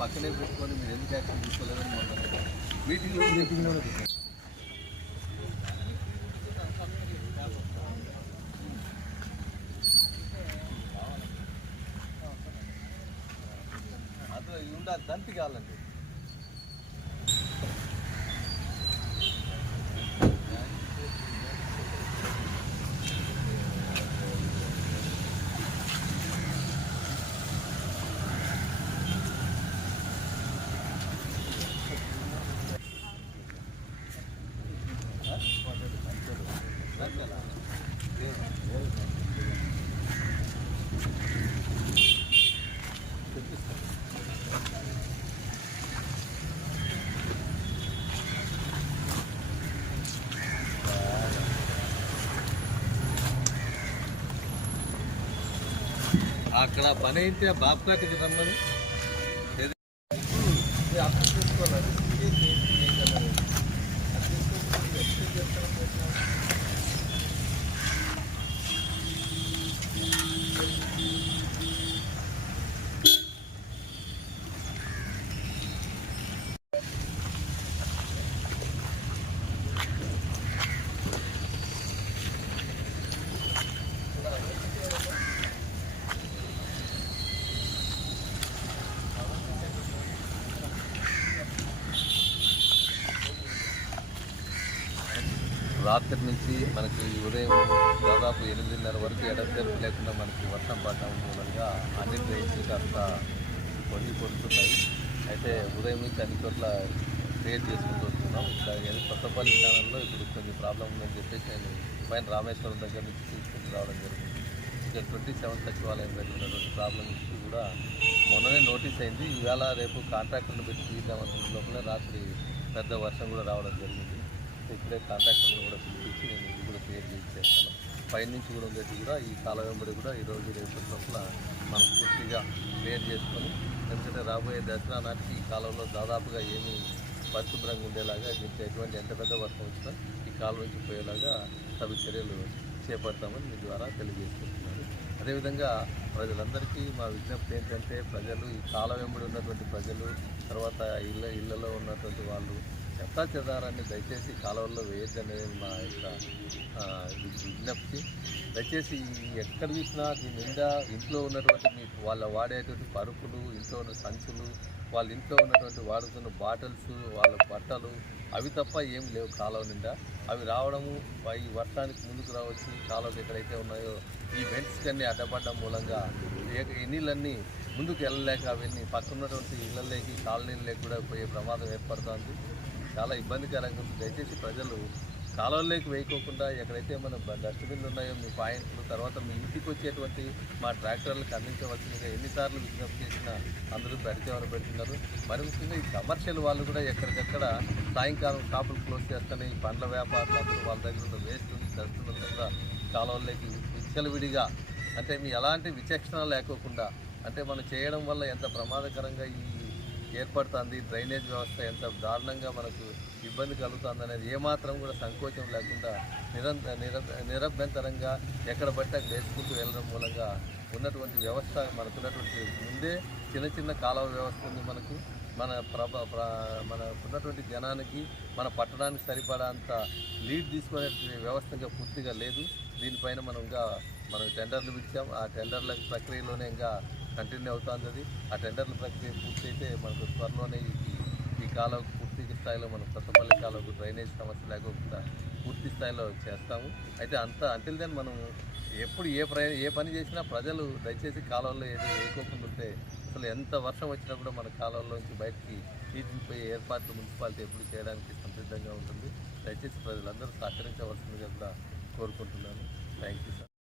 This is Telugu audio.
పక్కనే పెట్టుకొని మీరు ఎందుకు యాక్షన్ తీసుకోలేదని మొన్న మీటింగ్లో మీటింగ్లో అదే ఇవి ఉండాలి దంతి కావాలండి ఇక్కడ పని అయితే బాబు కాటికి రమ్మని అర్థం చేసుకోవాలి. రాత్రి నుంచి మనకి ఉదయం దాదాపు ఎనిమిదిన్నర వరకు ఎడతెరపు లేకుండా మనకి వర్షం పడటం మూలంగా అన్ని ట్రైన్స్ కాస్త కొన్ని కొడుతున్నాయి అయితే ఉదయం నుంచి అన్ని చోట్ల క్రియేట్ చేసుకుంటూ వస్తున్నాం. ఇక్కడ ఏదో కొత్తపల్లి ఛానల్లో ఇప్పుడు కొంచెం ప్రాబ్లం ఉందని చెప్పేసి నేను పైన రామేశ్వరం దగ్గర నుంచి తీసుకుని రావడం జరిగింది. ఇక్కడ ట్వంటీ సెవెన్ సచివాలయం దగ్గర ఉన్నటువంటి ప్రాబ్లం ఇష్యూ కూడా మొన్ననే నోటీస్ అయింది. ఈవేళ రేపు కాంట్రాక్టర్ని పెట్టి తీద్దామన్న లోపల రాత్రి పెద్ద వర్షం కూడా రావడం జరిగింది. ఇప్పుడే కాంట్రాక్టర్ని కూడా పిలిపించి నేను ఇది కూడా క్లియర్ చేసేస్తాను. పైనుంచి పైన నుంచి కూడా ఉండేది కూడా ఈ కాల వెంబడి కూడా ఈరోజు రేపు లోపల మనం పూర్తిగా క్లియర్ చేసుకొని ఎందుకంటే రాబోయే దసరా నాటికి ఈ కాలంలో దాదాపుగా ఏమీ పరిశుభ్రంగా ఉండేలాగా మీకు ఎటువంటి ఎంత పెద్ద వర్షం వచ్చినా ఈ కాలం నుంచి పోయేలాగా తగు చర్యలు చేపడతామని మీ ద్వారా తెలియజేసుకుంటున్నాను. అదేవిధంగా ప్రజలందరికీ మా విజ్ఞప్తి ఏంటంటే ప్రజలు ఈ కాల వెంబడి ఉన్నటువంటి ప్రజలు తర్వాత ఇళ్ళ ఇళ్ళలో ఉన్నటువంటి వాళ్ళు చెత్తా చెదారాన్ని దయచేసి కాలువల్లో వేయొద్దనేది మా యొక్క విజ్ఞప్తి. దయచేసి ఎక్కడ చూసినా దీని నిండా ఇంట్లో ఉన్నటువంటి మీకు వాళ్ళ వాడేటువంటి పరుపులు ఇంట్లో ఉన్న సంచులు వాళ్ళ ఇంట్లో ఉన్నటువంటి వాడుతున్న బాటిల్స్ వాళ్ళ బట్టలు అవి తప్ప ఏం లేవు కాలువ నిండా. అవి రావడము ఈ వర్షానికి ముందుకు రావచ్చు కాలువలు ఎక్కడైతే ఉన్నాయో ఈ వెంట్స్ కన్నీ అడ్డపడడం మూలంగా ఏ- ఈ నీళ్ళన్నీ ముందుకు వెళ్ళలేక అవన్నీ పక్కనున్నటువంటి ఇళ్ళలోకి కాలనీళ్ళకి కూడా పోయే ప్రమాదం ఏర్పడుతుంది. చాలా ఇబ్బందికరంగా ఉంది. దయచేసి ప్రజలు కాలువల్లోకి వేయకోకుండా ఎక్కడైతే మన డస్ట్బిన్లు ఉన్నాయో మీ పాయింట్లు తర్వాత మీ ఇంటికి వచ్చేటువంటి మా ట్రాక్టర్లకు అందించవలసిందిగా ఎన్నిసార్లు విజ్ఞప్తి చేసినా అందరూ పెడితేమని పెడుతున్నారు. మరి ముఖ్యంగా ఈ కమర్షియల్ వాళ్ళు కూడా ఎక్కడికక్కడ సాయంకాలం షాపులు క్లోజ్ చేస్తానే ఈ పండ్ల వ్యాపారులు అందరూ వాళ్ళ దగ్గర ఉన్న వేస్ట్ ఉంది డస్ట్బిన్ దగ్గర కాలువల్లోకి విచ్చలవిడిగా అంటే మీ ఎలాంటి విచక్షణ లేకోకుండా అంటే మనం చేయడం వల్ల ఎంత ప్రమాదకరంగా ఈ ఏర్పడుతుంది డ్రైనేజ్ వ్యవస్థ ఎంత దారుణంగా మనకు ఇబ్బంది కలుగుతుంది అనేది ఏమాత్రం కూడా సంకోచం లేకుండా నిరంతర నిర నిరభ్యంతరంగా ఎక్కడ పడితే అక్కడ వేసుకుంటూ వెళ్ళడం మూలంగా ఉన్నటువంటి వ్యవస్థ మనకున్నటువంటి ముందే చిన్న చిన్న కాలువ వ్యవస్థ ఉంది మనకు. మన ప్రభ మన ఉన్నటువంటి జనానికి మన పట్టణానికి సరిపడా అంత లీడ్ తీసుకునే వ్యవస్థ ఇంకా పూర్తిగా లేదు. దీనిపైన మనం ఇంకా మనం టెండర్లు ఇచ్చాం. ఆ టెండర్ల ప్రక్రియలోనే ఇంకా కంటిన్యూ అవుతుంది అది. ఆ టెండర్ల ప్రక్రియ పూర్తయితే మనకు త్వరలోనే ఈ ఈ కాలం స్థాయిలో మనం కొత్తపల్లి కాలువకు డ్రైనేజ్ సమస్య లేకుండా పూర్తి స్థాయిలో చేస్తాము. అయితే అంత అంటిల్ దెన్ మనం ఎప్పుడు ఏ ప్రయ ఏ పని చేసినా ప్రజలు దయచేసి కాలువల్లో ఏదో వేయకోకుండా ఉంటే అసలు ఎంత వర్షం వచ్చినా కూడా మన కాలువల్లోంచి బయటికి తీసిపోయే ఏర్పాట్లు మున్సిపాలిటీ ఎప్పుడు చేయడానికి సంసిద్ధంగా ఉంటుంది. దయచేసి ప్రజలందరూ సహకరించవలసిందిగా కూడా కోరుకుంటున్నాను. Thank you sir